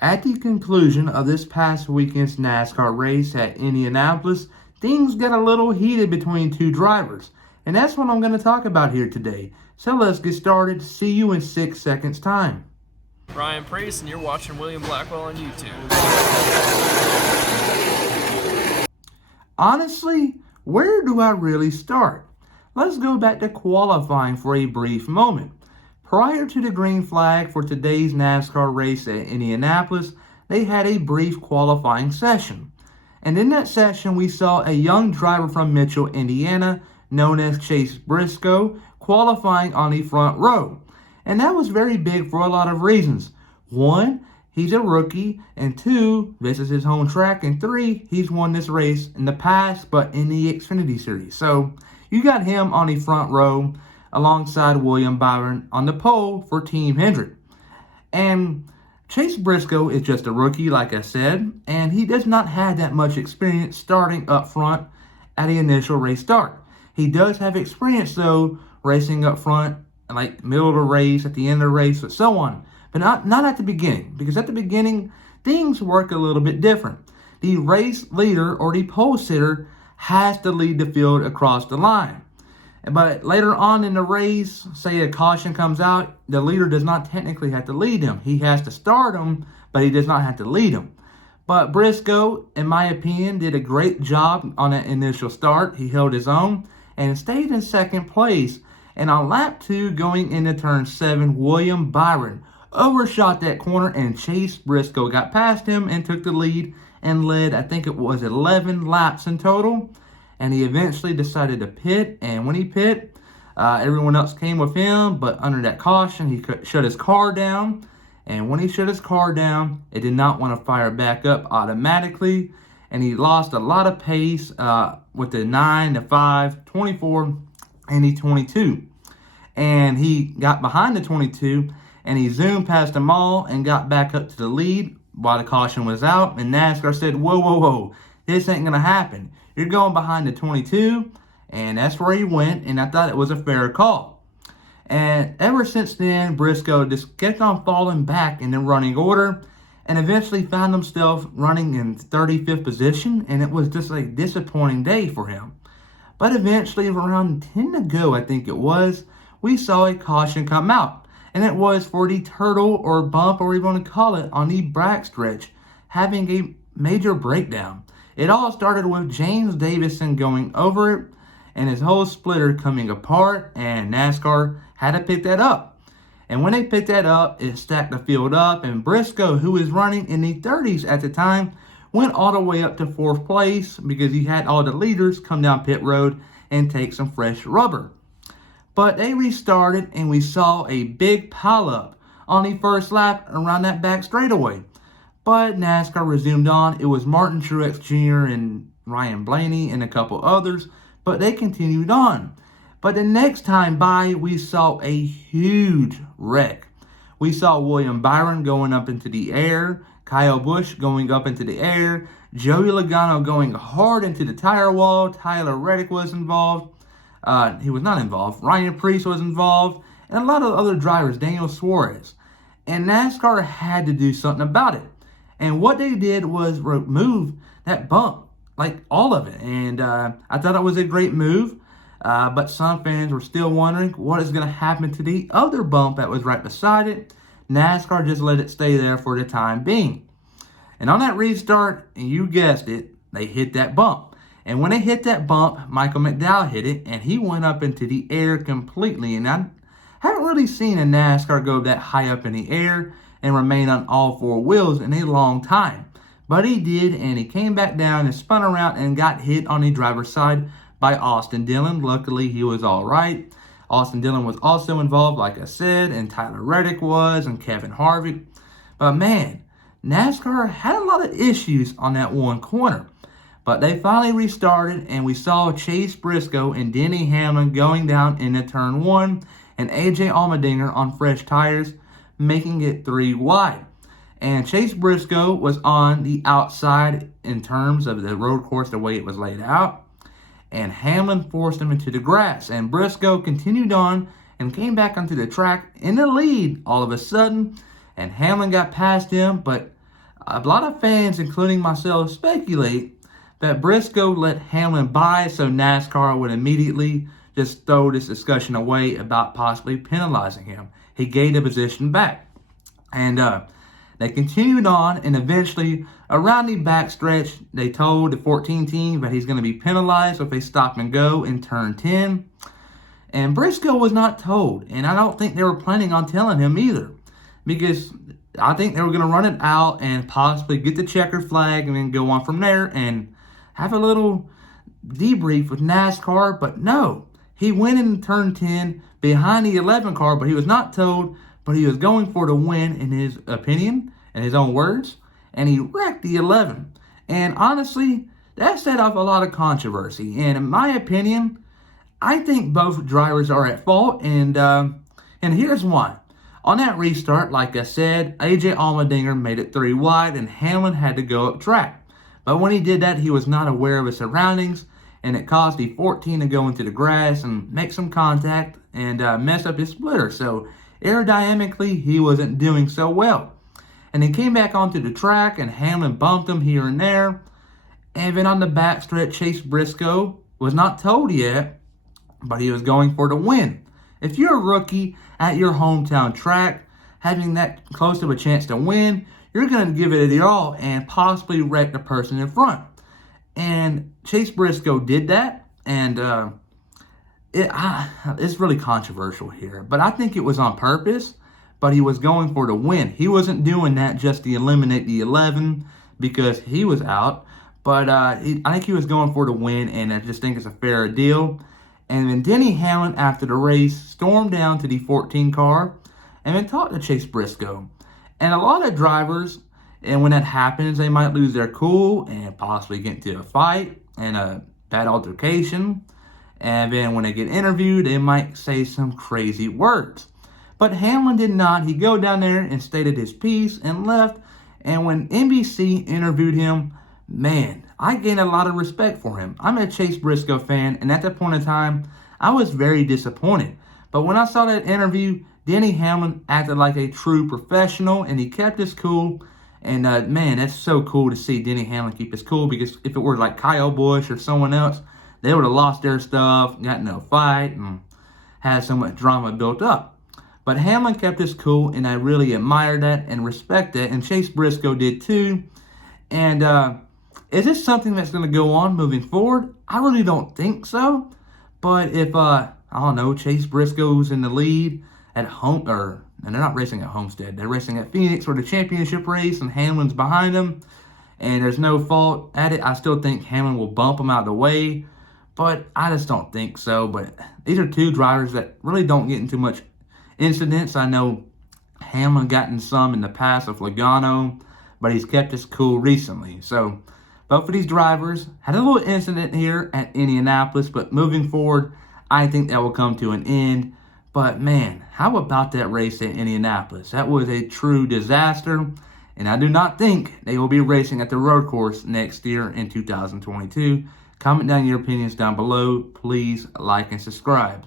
At the conclusion of this past weekend's NASCAR race at Indianapolis, things got a little heated between two drivers, and that's what I'm going to talk about here today. So let's get started. See you in 6 seconds time. Ryan Priest, and you're watching William Blackwell on YouTube. Honestly, where do I really start? Let's go back to qualifying for a brief moment. Prior to the green flag for today's NASCAR race at Indianapolis, they had a brief qualifying session. And in that session, we saw a young driver from Mitchell, Indiana, known as Chase Briscoe, qualifying on the front row. And that was very big for a lot of reasons. One, he's a rookie, and two, this is his home track, and three, he's won this race in the past, but in the Xfinity Series. So you got him on the front row alongside William Byron on the pole for Team Hendrick. And Chase Briscoe is just a rookie, like I said, and he does not have that much experience starting up front at the initial race start. He does have experience, though, racing up front, like middle of the race, at the end of the race, and so on. But not at the beginning, because at the beginning, things work a little bit different. The race leader or the pole sitter has to lead the field across the line. But later on in the race, say a caution comes out, the leader does not technically have to lead him. He has to start him, but he does not have to lead him. But Briscoe, in my opinion, did a great job on that initial start. He held his own and stayed in second place. And on lap 2, going into turn 7, William Byron overshot that corner, and Chase Briscoe got past him and took the lead and led, I think it was 11 laps in total. And he eventually decided to pit, and when he pit, everyone else came with him, but under that caution, he shut his car down. And when he shut his car down, it did not want to fire back up automatically, and he lost a lot of pace with the 9, the 5, 24, and the 22. And he got behind the 22, and he zoomed past them all and got back up to the lead while the caution was out. And NASCAR said, whoa, this ain't going to happen. You're going behind the 22, and that's where he went, and I thought it was a fair call. And ever since then, Briscoe just kept on falling back in the running order and eventually found himself running in 35th position, and it was just a disappointing day for him. But eventually, around 10 to go, I think it was, we saw a caution come out, and it was for the turtle or bump, or whatever you want to call it, on the backstretch, having a major breakdown. It all started with James Davison going over it and his whole splitter coming apart, and NASCAR had to pick that up. And when they picked that up, it stacked the field up, and Briscoe, who was running in the 30s at the time, went all the way up to 4th place because he had all the leaders come down pit road and take some fresh rubber. But they restarted, and we saw a big pileup on the first lap around that back straightaway. But NASCAR resumed on. It was Martin Truex Jr. and Ryan Blaney and a couple others, but they continued on. But the next time by, we saw a huge wreck. We saw William Byron going up into the air, Kyle Busch going up into the air, Joey Logano going hard into the tire wall, Tyler Reddick was involved. He was not involved. Ryan Priest was involved, and a lot of other drivers, Daniel Suarez. And NASCAR had to do something about it. And what they did was remove that bump, like all of it. And I thought it was a great move. But some fans were still wondering what is going to happen to the other bump that was right beside it. NASCAR just let it stay there for the time being. And on that restart, and you guessed it, they hit that bump. And when they hit that bump, Michael McDowell hit it, and he went up into the air completely. And I haven't really seen a NASCAR go that high up in the air and remain on all 4 wheels in a long time. But he did, and he came back down and spun around and got hit on the driver's side by Austin Dillon. Luckily, he was all right. Austin Dillon was also involved, like I said, and Tyler Reddick was, and Kevin Harvick. But man, NASCAR had a lot of issues on that one corner. But they finally restarted, and we saw Chase Briscoe and Denny Hamlin going down into turn 1, and AJ Allmendinger on fresh tires, making it 3 wide. And Chase Briscoe was on the outside in terms of the road course, the way it was laid out. And Hamlin forced him into the grass. And Briscoe continued on and came back onto the track in the lead all of a sudden. And Hamlin got past him, but a lot of fans, including myself, speculate that Briscoe let Hamlin by so NASCAR would immediately just throw this discussion away about possibly penalizing him. He gave the position back. And they continued on, and eventually, around the backstretch, they told the 14 team that he's going to be penalized if they stop and go in turn 10. And Briscoe was not told, and I don't think they were planning on telling him either, because I think they were going to run it out and possibly get the checkered flag and then go on from there and have a little debrief with NASCAR. But no, he went in turn 10 behind the 11 car, but he was not told, but he was going for the win in his opinion, in his own words, and he wrecked the 11. And honestly, that set off a lot of controversy. And in my opinion, I think both drivers are at fault, and here's why. On that restart, like I said, AJ Allmendinger made it 3 wide, and Hamlin had to go up track. But when he did that, he was not aware of his surroundings, and it caused the 14 to go into the grass and make some contact and mess up his splitter. So aerodynamically, he wasn't doing so well. And he came back onto the track, and Hamlin bumped him here and there. And then on the backstretch, Chase Briscoe was not told yet, but he was going for the win. If you're a rookie at your hometown track, having that close of a chance to win, you're going to give it your all and possibly wreck the person in front. And Chase Briscoe did that, and it's really controversial here. But I think it was on purpose, but he was going for the win. He wasn't doing that just to eliminate the 11 because he was out, but I think he was going for the win, and I just think it's a fair deal. And then Denny Hamlin, after the race, stormed down to the 14 car and then talked to Chase Briscoe. And a lot of drivers, and when that happens, they might lose their cool and possibly get into a fight and a bad altercation. And then when they get interviewed, they might say some crazy words. But Hamlin did not. He go down there and stated his piece and left. And when NBC interviewed him, man, I gained a lot of respect for him. I'm a Chase Briscoe fan, and at that point in time, I was very disappointed. But when I saw that interview, Denny Hamlin acted like a true professional, and he kept his cool. And man, that's so cool to see Denny Hamlin keep his cool, because if it were like Kyle Busch or someone else, they would have lost their stuff, got in a fight, and had so much drama built up. But Hamlin kept his cool, and I really admire that and respect that, and Chase Briscoe did too. And is this something that's going to go on moving forward? I really don't think so. But if, I don't know, Chase Briscoe's in the lead at home, and they're not racing at Homestead. They're racing at Phoenix for the championship race, and Hamlin's behind them, and there's no fault at it. I still think Hamlin will bump him out of the way, but I just don't think so. But these are two drivers that really don't get into much incidents. I know Hamlin got in some in the past with Logano, but he's kept his cool recently. So both of these drivers had a little incident here at Indianapolis, but moving forward, I think that will come to an end. But man, how about that race at Indianapolis? That was a true disaster, and I do not think they will be racing at the road course next year in 2022. Comment down your opinions down below. Please like and subscribe.